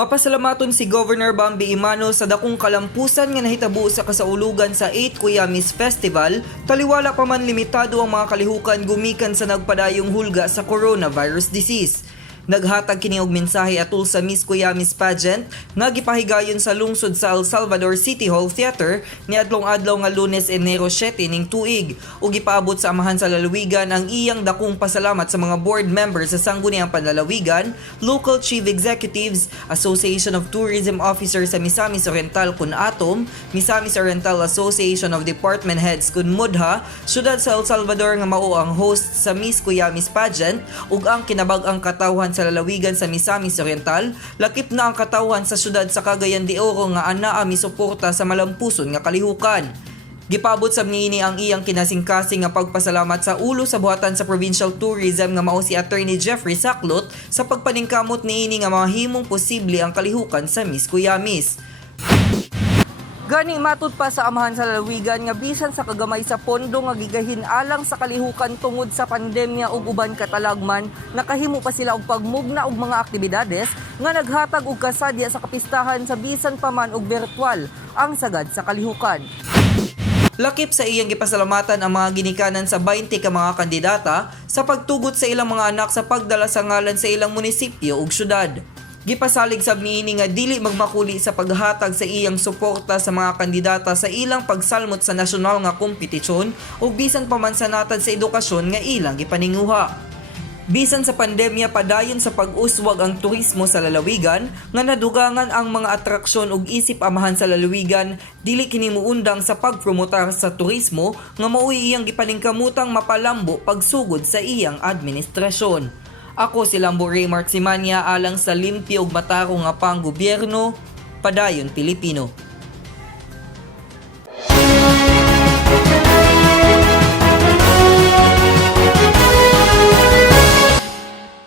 Mapasalamaton si Governor Bambi Imano sa dakong kalampusan nga nahitabo sa kasaulugan sa 8th Kuyamis Festival, taliwala pa man limitado ang mga kalihukan gumikan sa nagpadayong hulga sa coronavirus disease. Naghatag kini og mensahe atol sa Miss Kuyamis pageant nga gipahigayon sa lungsod sa El Salvador City Hall Theater niadtong adlaw nga Lunes, Enero 7 ning tuig ug gipaabot sa amahan sa lalawigan ang iyang dakong pasalamat sa mga board members sa Sangguniang Panlalawigan, local chief executives, Association of Tourism Officers sa Misamis Oriental kun Atom, Misamis Oriental Association of Department Heads kun Mudha, syudad sa El Salvador nga mao ang host sa Miss Kuyamis pageant ug ang kinabag-ang katawhan sa lalawigan sa Misamis Oriental, lakip na ang katawhan sa syudad sa Cagayan de Oro nga anaa misuporta sa malampuson nga kalihukan. Gipabot sa niini ang iyang kinasingkasing nga pagpasalamat sa ulo sa buhatan sa Provincial Tourism nga mao si Attorney Jeffrey Saclot sa pagpaningkamot niini nga mahimong posible ang kalihukan sa Miss Kuyamis. Gani matud pa sa amahan sa lalawigan nga bisan sa kagamay sa pondo nga gigahin alang sa kalihukan tungod sa pandemya ug uban katalagman, nakahimo pa sila og pagmugna og mga aktibidades nga naghatag og kasadya sa kapistahan sa bisan pa man og virtual ang sagad sa kalihukan. Lakip sa iyang gipasalamatan ang mga ginikanan sa 20 ka mga kandidata sa pagtugot sa ilang mga anak sa pagdala sa ngalan sa ilang munisipyo ug syudad. Gipasalig sab niini nga dili magmakuli sa paghatag sa iyang suporta sa mga kandidata sa ilang pagsalmot sa nasyonal nga kompetisyon ug bisan pa man sa natad sa edukasyon nga ilang gipaninguha. Bisan sa pandemya padayon sa pag-uswag ang turismo sa lalawigan nga nadugangan ang mga atraksyon ug isip amahan sa lalawigan, dili kini muundang sa pagpromotar sa turismo nga mao'y iyang gipaningkamutang mapalambo pagsugod sa iyang administrasyon. Ako si Lambo Raymark Simania alang sa limpyo ug matarong nga panggobyerno, padayon Pilipino.